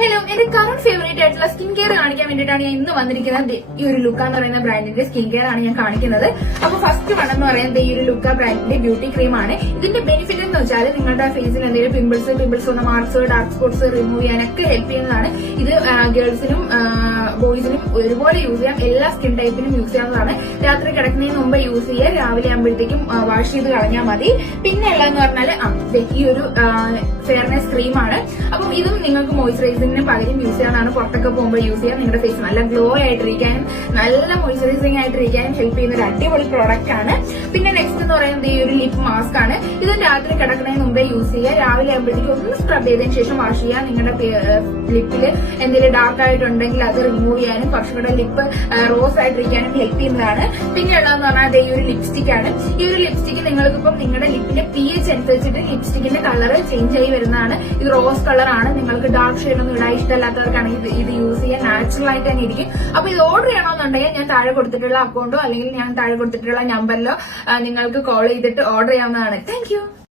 Hello, എന്റെ current favourite ആയിട്ടുള്ള skin care കാണിക്കാൻ വേണ്ടിയിട്ടാണ് ഞാൻ ഇന്ന് വന്നിരിക്കുന്നത്. ഈ ഒരു ലുക്ക എന്ന് പറയുന്ന ബ്രാൻഡിന്റെ സ്കിൻ കെയർ ആണ് ഞാൻ കാണിക്കുന്നത്. അപ്പൊ ഫസ്റ്റ് വൺ എന്ന് പറയുന്നത് ഈ ഒരു ലുക്ക ബ്രാൻഡിന്റെ ബ്യൂട്ടി ക്രീം ആണ്. ഇതിന്റെ ബെനിഫിറ്റ് എന്ന് വെച്ചാൽ നിങ്ങളുടെ ഫേസിൽ എന്തെങ്കിലും പിമ്പിൾസ് വന്ന മാർക്സ്, ഡാർക്ക് സ്പോട്ട്സ് റിമൂവ് ചെയ്യാനൊക്കെ ഹെൽപ്പ് ചെയ്യുന്നതാണ്. ഇത് ഗേൾസിനും ബോയ്സിനും ഒരുപോലെ യൂസ് ചെയ്യാം. എല്ലാ സ്കിൻ ടൈപ്പിനും യൂസ് ചെയ്യാവുന്നതാണ്. രാത്രി കിടക്കുന്നതിന് മുമ്പ് യൂസ് ചെയ്യുക. രാവിലെ ആകുമ്പോഴത്തേക്കും വാഷ് ചെയ്ത് കളഞ്ഞാൽ മതി. പിന്നെ ഉള്ളതെന്ന് പറഞ്ഞാൽ ഈ ഒരു ഫെയർനെസ് ക്രീമാണ്. അപ്പം ഇതും നിങ്ങൾക്ക് മോയ്സ്ചറൈസിംഗിന് പകരം യൂസ് ചെയ്യാനാണ്. പുറത്തൊക്കെ പോകുമ്പോൾ യൂസ് ചെയ്യാം. നിങ്ങളുടെ ഫേസ് നല്ല ഗ്ലോ ആയിട്ടിരിക്കാനും നല്ല മോയ്സ്ചറൈസിംഗ് ആയിട്ടിരിക്കാനും ഹെൽപ്പ് ചെയ്യുന്ന ഒരു അടിപൊളി പ്രോഡക്റ്റ് ആണ്. പിന്നെ നെക്സ്റ്റ് എന്ന് പറയുന്നത് ഈ ഒരു ലിപ് മാസ്ക് ആണ്. ഇത് രാത്രി കിടക്കുന്നതിന് മുമ്പേ യൂസ് ചെയ്യുക. രാവിലെ ആകുമ്പോഴത്തേക്കും ഒന്ന് സ്ക്രബ് ചെയ്തതിനു ശേഷം വാഷ് ചെയ്യുക. നിങ്ങളുടെ ലിപ്പില് എന്തെങ്കിലും ഡാർക്ക് ആയിട്ടുണ്ടെങ്കിൽ അത് റിമൂവ് ചെയ്യാനും കുറച്ചുകൂടെ ലിപ്പ് റോസ് ആയിട്ടിരിക്കാനും ഹെൽപ്പ് ചെയ്യുന്നതാണ്. പിന്നെ ഉള്ളതെന്ന് പറഞ്ഞാൽ ഈ ഒരു ലിപ്സ്റ്റിക് ആണ്. ഈ ഒരു ലിപ്സ്റ്റിക് നിങ്ങൾക്കിപ്പം നിങ്ങളുടെ ലിപ്പിന്റെ pH അനുസരിച്ചിട്ട് ലിപ്സ്റ്റിക്കിന്റെ കളർ ചേഞ്ച് ആയി വരുന്നതാണ്. ഇത് റോസ് കളർ ആണ്. നിങ്ങൾക്ക് ഡാർക്ക് ഷെയ്ഡ് ഒന്നും ഇടാൻ ഇഷ്ടമല്ലാത്തവർക്കാണെങ്കിൽ ഇത് യൂസ് ചെയ്യാൻ നാച്ചുറൽ ആയിട്ട് തന്നെ ഇരിക്കും. അപ്പൊ ഇത് ഓർഡർ ചെയ്യണമെന്നുണ്ടെങ്കിൽ ഞാൻ താഴെ കൊടുത്തിട്ടുള്ള അക്കൗണ്ടോ അല്ലെങ്കിൽ ഞാൻ താഴെ കൊടുത്തിട്ടുള്ള നമ്പറിലോ നിങ്ങൾക്ക് കോൾ ചെയ്തിട്ട് ഓർഡർ ചെയ്യാവുന്നതാണ്. Thank you.